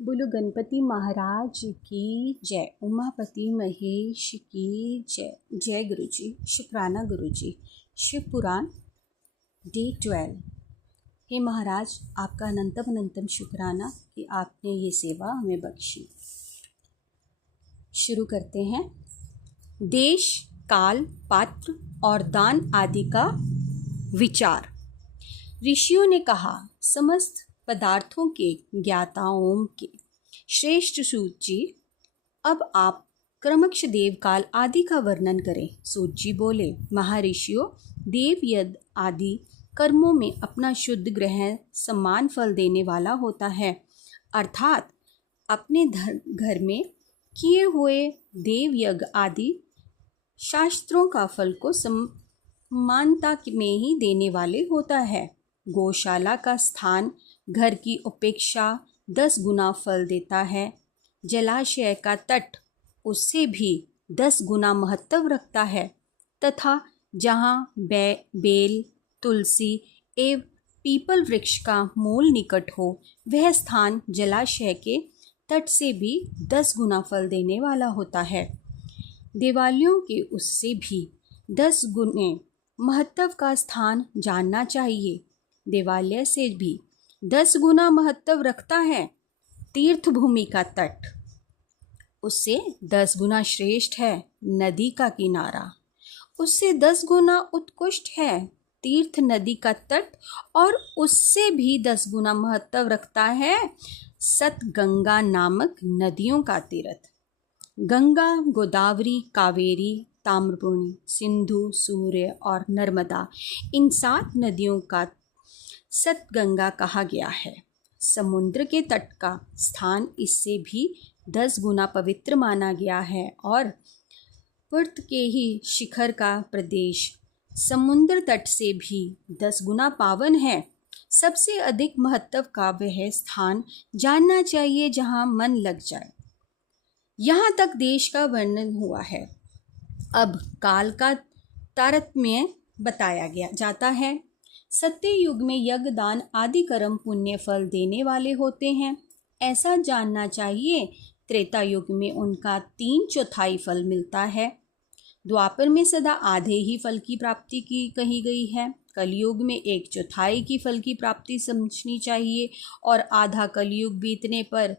बोलो गणपति महाराज की जय। उमापति महेश की जय। जय गुरु जी। शुक्राना गुरु जी। शिव पुराण डे 12। हे महाराज, आपका अनंतम अनंतम शुक्राना कि आपने ये सेवा हमें बख्शी। शुरू करते हैं। देश, काल, पात्र और दान आदि का विचार। ऋषियों ने कहा, समस्त पदार्थों के ज्ञाता ओम के श्रेष्ठ सूत जी, अब आप क्रमश देव काल आदि का वर्णन करें। सूत जी बोले, महर्षियों, देव यज्ञ आदि कर्मों में अपना शुद्ध ग्रहण समान फल देने वाला होता है, अर्थात अपने घर में किए हुए देव यज्ञ आदि शास्त्रों का फल को समानता में ही देने वाले होता है। गौशाला का स्थान घर की अपेक्षा 10 गुना फल देता है। जलाशय का तट उससे भी 10 गुना महत्व रखता है तथा जहाँ बेल, तुलसी एवं पीपल वृक्ष का मूल निकट हो, वह स्थान जलाशय के तट से भी 10 गुना फल देने वाला होता है। देवालयों के उससे भी 10 गुने महत्व का स्थान जानना चाहिए। देवालय से भी 10 गुना महत्व रखता है तीर्थ भूमि का तट, उससे 10 गुना श्रेष्ठ है नदी का किनारा, उससे 10 गुना उत्कृष्ट है तीर्थ नदी का तट, और उससे भी 10 गुना महत्व रखता है सतगंगा नामक नदियों का तीर्थ। गंगा, गोदावरी, कावेरी, ताम्रपर्णी, सिंधु, सूर्य और नर्मदा, इन 7 नदियों का सतगंगा कहा गया है। समुद्र के तट का स्थान इससे भी 10 गुना पवित्र माना गया है और पर्वत के ही शिखर का प्रदेश समुद्र तट से भी 10 गुना पावन है। सबसे अधिक महत्व का वह स्थान जानना चाहिए जहाँ मन लग जाए। यहाँ तक देश का वर्णन हुआ है। अब काल का तारतम्य बताया जाता है। सत्य युग में यज्ञ, दान आदि कर्म पुण्य फल देने वाले होते हैं, ऐसा जानना चाहिए। त्रेता युग में उनका 3/4 फल मिलता है। द्वापर में सदा आधे ही फल की प्राप्ति की कही गई है। कलयुग में 1/4 की फल की प्राप्ति समझनी चाहिए और आधा कलयुग बीतने पर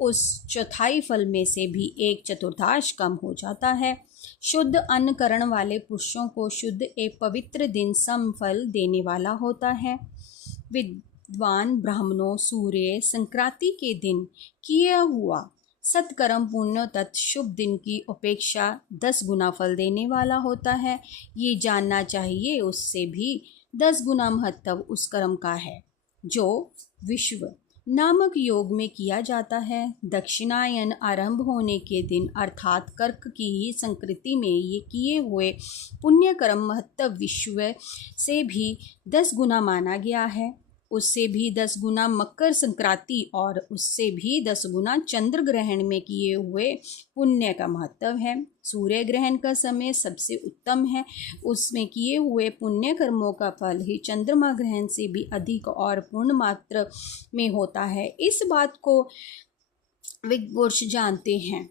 उस चौथाई फल में से भी 1/4 कम हो जाता है। शुद्ध अन्न करण वाले पुरुषों को शुद्ध एक पवित्र दिन सम फल देने वाला होता है। विद्वान ब्राह्मणों सूर्य संक्रांति के दिन किया हुआ सत्कर्म पुण्य तत् शुभ दिन की अपेक्षा 10 गुना फल देने वाला होता है। ये जानना चाहिए उससे भी 10 गुना महत्व उस कर्म का है जो विश्व नामक योग में किया जाता है। दक्षिणायन आरंभ होने के दिन अर्थात कर्क की ही संक्रांति में ये किए हुए पुण्य कर्म महत्व विश्व से भी 10 गुना माना गया है। उससे भी 10 गुना मकर संक्रांति और उससे भी 10 गुना चंद्र ग्रहण में किए हुए पुण्य का महत्व है। सूर्य ग्रहण का समय सबसे उत्तम है, उसमें किए हुए पुण्य कर्मों का फल ही चंद्रमा ग्रहण से भी अधिक और पूर्ण मात्रा में होता है। इस बात को विद्वान जानते हैं।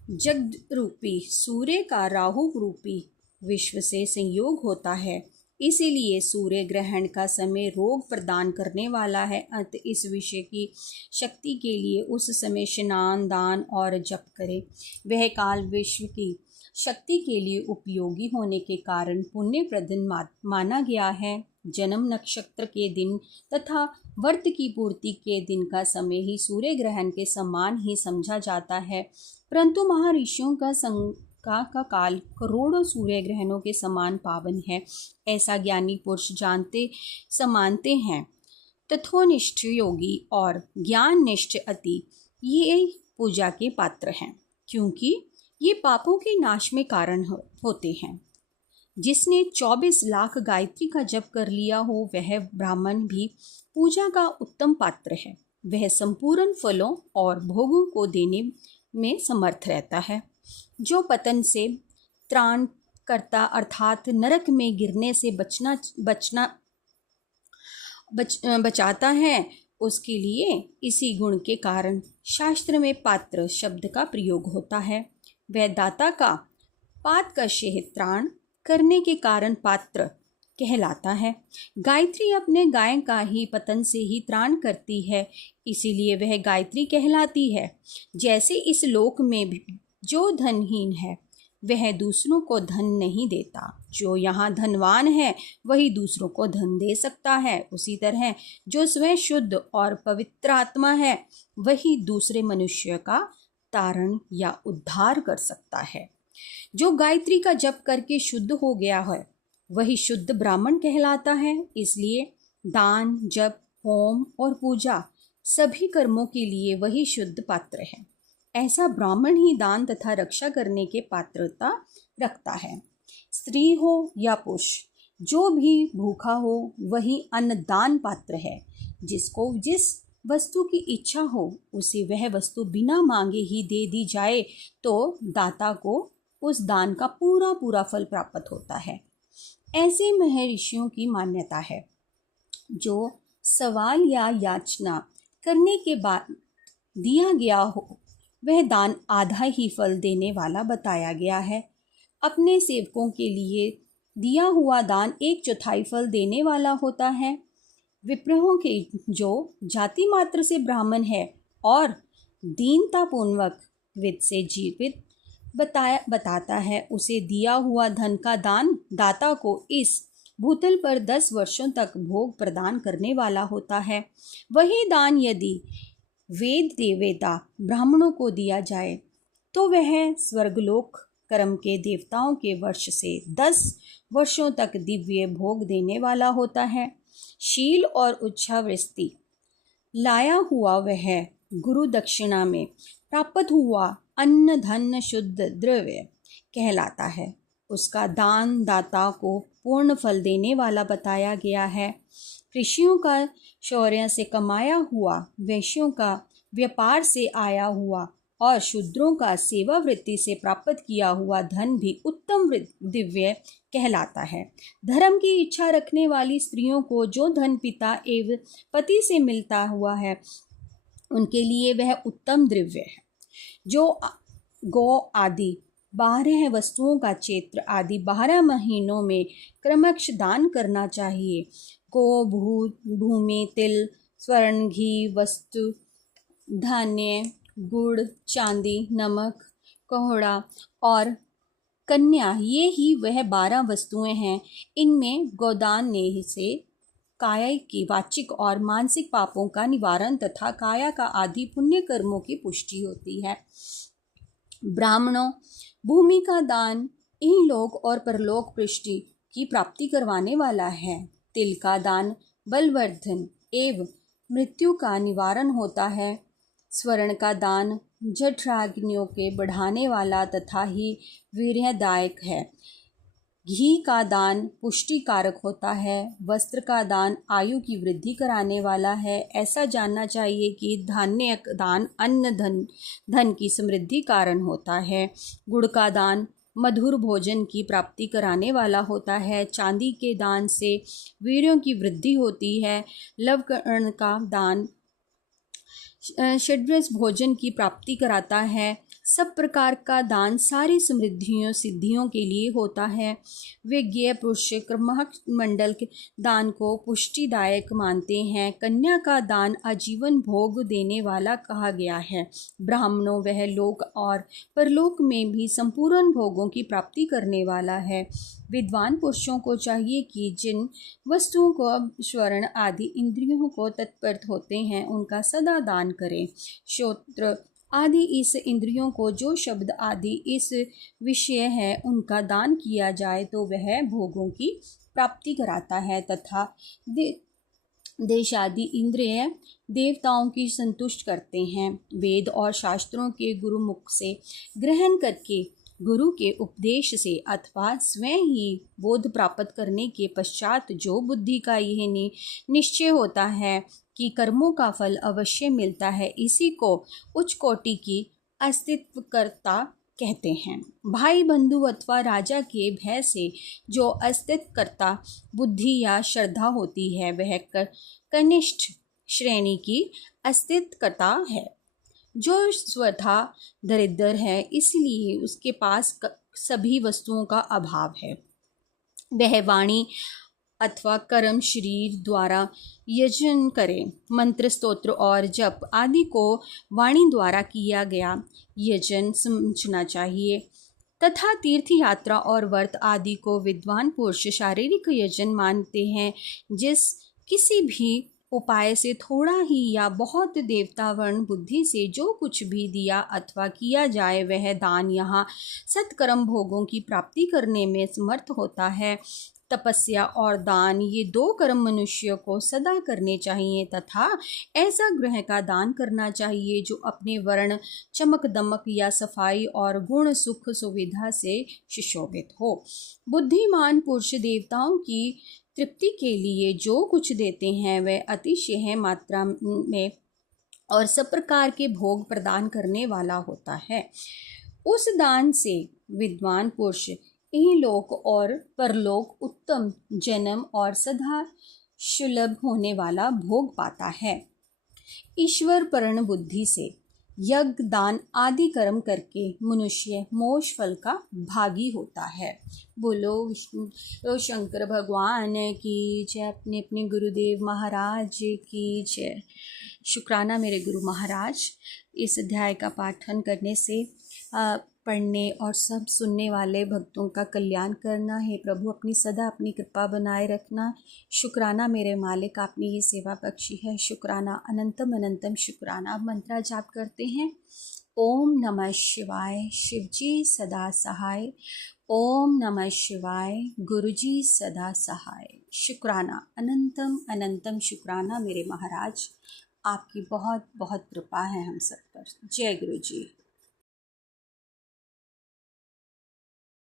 जगद रूपी सूर्य का राहु रूपी विश्व से संयोग होता है, इसीलिए सूर्य ग्रहण का समय रोग प्रदान करने वाला है। अतः इस विषय की शक्ति के लिए उस समय स्नान, दान और जप करें। वह काल विश्व की शक्ति के लिए उपयोगी होने के कारण पुण्यप्रद माना गया है। जन्म नक्षत्र के दिन तथा व्रत की पूर्ति के दिन का समय ही सूर्य ग्रहण के समान ही समझा जाता है, परंतु महर्षियों का काल करोड़ों सूर्य ग्रहणों के समान पावन है, ऐसा ज्ञानी पुरुष मानते हैं। तथोनिष्ठ योगी और ज्ञान निष्ठ अति ये पूजा के पात्र हैं, क्योंकि ये पापों के नाश में कारण होते हैं। जिसने 24 लाख गायत्री का जप कर लिया हो, वह ब्राह्मण भी पूजा का उत्तम पात्र है। वह संपूर्ण फलों और भोगों को देने में समर्थ रहता है। जो पतन से त्राण करता अर्थात नरक में गिरने से बचाता है, उसके लिए इसी गुण के कारण शास्त्र में पात्र शब्द का प्रयोग होता है। वह दाता का पातकशेह त्राण करने के कारण पात्र कहलाता है। गायत्री अपने गाय का ही पतन से ही त्राण करती है, इसीलिए वह गायत्री कहलाती है। जैसे इस लोक में भी जो धनहीन है वह दूसरों को धन नहीं देता, जो यहाँ धनवान है वही दूसरों को धन दे सकता है, उसी तरह जो स्वयं शुद्ध और पवित्र आत्मा है वही दूसरे मनुष्य का तारण या उद्धार कर सकता है। जो गायत्री का जप करके शुद्ध हो गया है वही शुद्ध ब्राह्मण कहलाता है। इसलिए दान, जप, होम और पूजा सभी कर्मों के लिए वही शुद्ध पात्र है। ऐसा ब्राह्मण ही दान तथा रक्षा करने के पात्रता रखता है। स्त्री हो या पुरुष, जो भी भूखा हो वही अन्नदान पात्र है। जिसको जिस वस्तु की इच्छा हो उसे वह वस्तु बिना मांगे ही दे दी जाए तो दाता को उस दान का पूरा पूरा फल प्राप्त होता है। ऐसे महर्षियों की मान्यता है। जो सवाल या याचना करने के बाद दिया गया हो वह दान आधा ही फल देने वाला बताया गया है। अपने सेवकों के लिए दिया हुआ दान 1/4 फल देने वाला होता है। विप्रहों के जो जाति मात्र से ब्राह्मण है और दीनतापूर्वक वित्त से जीवित बताता है, उसे दिया हुआ धन का दान दाता को इस भूतल पर 10 वर्षों तक भोग प्रदान करने वाला होता है। वही दान यदि वेद देवता ब्राह्मणों को दिया जाए तो वह स्वर्गलोक कर्म के देवताओं के वर्ष से 10 वर्षों तक दिव्य भोग देने वाला होता है। शील और उच्छावृत्ति लाया हुआ वह गुरु दक्षिणा में प्राप्त हुआ अन्न धन शुद्ध द्रव्य कहलाता है। उसका दान दाता को पूर्ण फल देने वाला बताया गया है। ऋषियों का शौर्य से कमाया हुआ, वैश्यों का व्यापार से आया हुआ और शूद्रों का सेवा वृत्ति से प्राप्त किया हुआ धन भी उत्तम दिव्य कहलाता है। धर्म की इच्छा रखने वाली स्त्रियों को जो धन पिता एवं पति से मिलता हुआ है उनके लिए वह उत्तम द्रव्य है। जो गौ आदि 12 वस्तुओं का क्षेत्र आदि 12 महीनों में क्रमश दान करना चाहिए। गो, भूमि, तिल, स्वर्ण, घी, वस्तु, धान्य, गुड़, चांदी, नमक, कोहड़ा और कन्या, ये ही वह 12 वस्तुएं हैं। इनमें गोदान ने से काया की वाचिक और मानसिक पापों का निवारण तथा काया का आदि पुण्य कर्मों की पुष्टि होती है। ब्राह्मणों, भूमि का दान इहलोक और परलोक पुष्टि की प्राप्ति करवाने वाला है। तिल का दान बलवर्धन एवं मृत्यु का निवारण होता है। स्वर्ण का दान जठराग्नियों के बढ़ाने वाला तथा ही वीर्यदायक है। घी का दान पुष्टि कारक होता है। वस्त्र का दान आयु की वृद्धि कराने वाला है। ऐसा जानना चाहिए कि धान्य दान अन्न धन की समृद्धि कारण होता है। गुड़ का दान मधुर भोजन की प्राप्ति कराने वाला होता है। चांदी के दान से वीर्यों की वृद्धि होती है। लवकर्ण का दान षड्रस भोजन की प्राप्ति कराता है। सब प्रकार का दान सारी समृद्धियों सिद्धियों के लिए होता है। विज्ञ पुरुष मंडल के दान को पुष्टिदायक मानते हैं। कन्या का दान आजीवन भोग देने वाला कहा गया है। ब्राह्मणों, वह लोक और परलोक में भी संपूर्ण भोगों की प्राप्ति करने वाला है। विद्वान पुरुषों को चाहिए कि जिन वस्तुओं को स्वर्ण आदि इंद्रियों को तत्पर होते हैं उनका सदा दान करें। श्रोत्र आदि इस इंद्रियों को जो शब्द आदि इस विषय है उनका दान किया जाए तो वह भोगों की प्राप्ति कराता है तथा देश आदि इंद्रिय देवताओं की संतुष्ट करते हैं। वेद और शास्त्रों के गुरुमुख से ग्रहण करके गुरु के उपदेश से अथवा स्वयं ही बोध प्राप्त करने के पश्चात जो बुद्धि का यह निश्चय होता है कि कर्मों का फल अवश्य मिलता है, इसी को उच्च कोटि की अस्तित्वकर्ता कहते हैं। भाई बंधु अथवा राजा के भय से जो अस्तित्वकर्ता बुद्धि या श्रद्धा होती है वह कनिष्ठ श्रेणी की अस्तित्वता है। जो स्वतः दरिद्र है इसलिए उसके पास सभी वस्तुओं का अभाव है, वह वाणी अथवा कर्म शरीर द्वारा यजन करे। मंत्र स्तोत्र और जप आदि को वाणी द्वारा किया गया यजन समझना चाहिए तथा तीर्थ यात्रा और व्रत आदि को विद्वान पुरुष शारीरिक यजन मानते हैं। जिस किसी भी उपाय से थोड़ा ही या बहुत देवतावर्ण बुद्धि से जो कुछ भी दिया अथवा किया जाए वह दान यहाँ सत्कर्म भोगों की प्राप्ति करने में समर्थ होता है। तपस्या और दान ये दो कर्म मनुष्य को सदा करने चाहिए तथा ऐसा गृह का दान करना चाहिए जो अपने वर्ण चमक दमक या सफाई और गुण सुख सुविधा से सुशोभित हो। बुद्धिमान पुरुष देवताओं की तृप्ति के लिए जो कुछ देते हैं वह अतिशय मात्रा में और सब प्रकार के भोग प्रदान करने वाला होता है। उस दान से विद्वान पुरुष इहलोक और परलोक उत्तम जन्म और सदा सुलभ होने वाला भोग पाता है। ईश्वर परण बुद्धि से यज्ञ दान आदि कर्म करके मनुष्य मोक्ष फल का भागी होता है। बोलो विष्णु शंकर भगवान की जय। अपने अपने गुरुदेव महाराज की जय। शुक्राना मेरे गुरु महाराज। इस अध्याय का पाठन करने से पढ़ने और सब सुनने वाले भक्तों का कल्याण करना है। प्रभु अपनी सदा अपनी कृपा बनाए रखना। शुक्राना मेरे मालिक, आपने ये सेवा बख्शी है। शुक्राना अनंतम अनंतम शुक्राना। अब मंत्रा जाप करते हैं। ओम नमः शिवाय, शिवजी सदा सहाय। ओम नमः शिवाय, गुरुजी सदा सहाय। शुक्राना अनंतम अनंतम शुक्राना मेरे महाराज, आपकी बहुत बहुत कृपा है हम सब पर। जय गुरु जी।